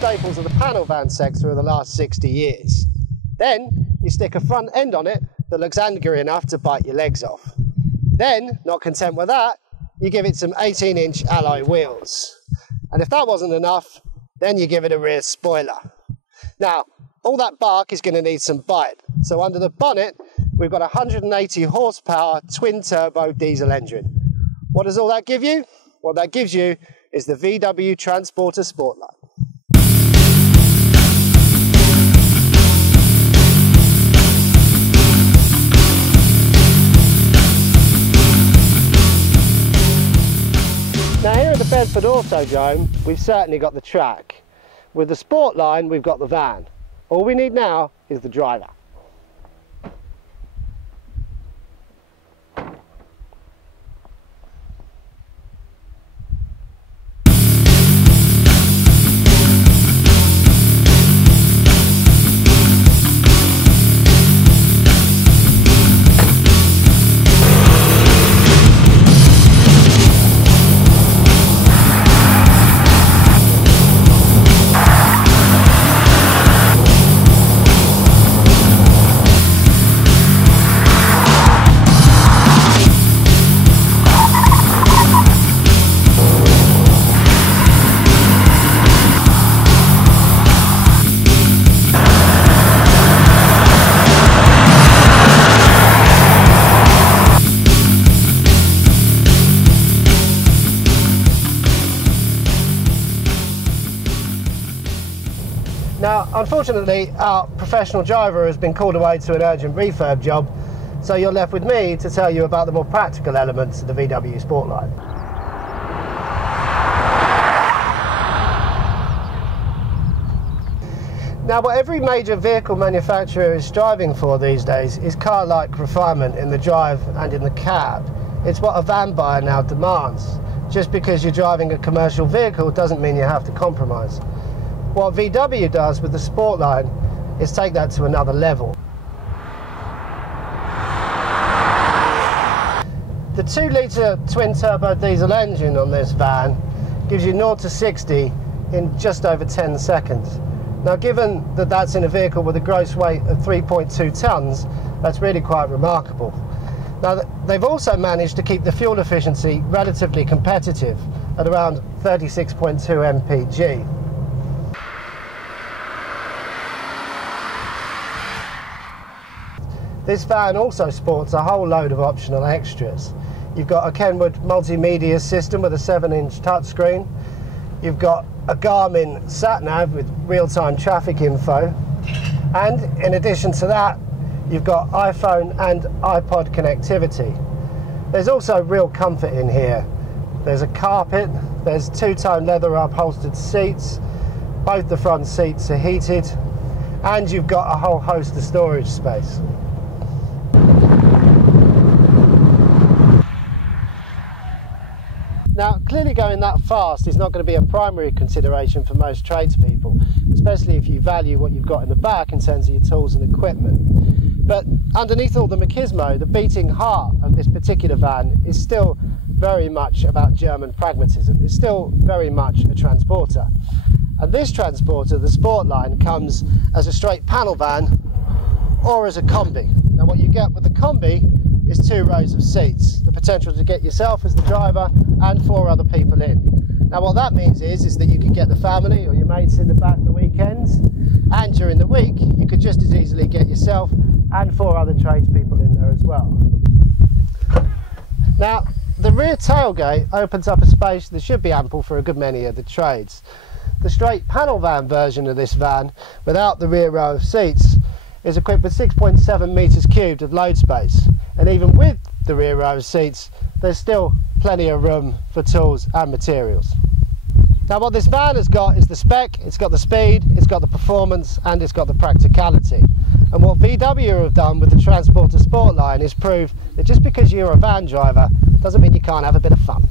staples of the panel van sector of the last 60 years. Then you stick a front end on it that looks angry enough to bite your legs off. Then, not content with that, you give it some 18-inch alloy wheels. And if that wasn't enough, then you give it a rear spoiler. Now, all that bark is going to need some bite. So under the bonnet, we've got a 180 horsepower twin turbo diesel engine. What does all that give you? What that gives you is the VW Transporter Sportline. Now here at the Bedford Autodrome, we've certainly got the track. With the Sportline, we've got the van. All we need now is the driver. Now, unfortunately, our professional driver has been called away to an urgent refurb job, so you're left with me to tell you about the more practical elements of the VW Sportline. Now, what every major vehicle manufacturer is striving for these days is car-like refinement in the drive and in the cab. It's what a van buyer now demands. Just because you're driving a commercial vehicle doesn't mean you have to compromise. What VW does with the Sportline is take that to another level. The 2-litre twin-turbo diesel engine on this van gives you 0 to 60 in just over 10 seconds. Now, given that that's in a vehicle with a gross weight of 3.2 tonnes, that's really quite remarkable. Now, they've also managed to keep the fuel efficiency relatively competitive at around 36.2 mpg. This van also sports a whole load of optional extras. You've got a Kenwood multimedia system with a 7-inch touchscreen. You've got a Garmin sat-nav with real-time traffic info. And in addition to that, you've got iPhone and iPod connectivity. There's also real comfort in here. There's a carpet, there's 2-tone leather upholstered seats, both the front seats are heated, and you've got a whole host of storage space. Now, clearly going that fast is not going to be a primary consideration for most tradespeople, especially if you value what you've got in the back in terms of your tools and equipment. But underneath all the machismo, the beating heart of this particular van is still very much about German pragmatism. It's still very much a transporter. And this transporter, the Sportline, comes as a straight panel van or as a combi. Now, what you get with the combi is 2 rows of seats, the potential to get yourself as the driver and 4 other people in. Now, what that means is that you can get the family or your mates in the back the weekends, and during the week you could just as easily get yourself and 4 other tradespeople in there as well. Now, the rear tailgate opens up a space that should be ample for a good many of the trades. The straight panel van version of this van, without the rear row of seats, is equipped with 6.7 metres cubed of load space, and even with the rear row of seats there's still plenty of room for tools and materials. Now, what this van has got is the spec, it's got the speed, it's got the performance, and it's got the practicality. And what VW have done with the Transporter Sportline is prove that just because you're a van driver doesn't mean you can't have a bit of fun.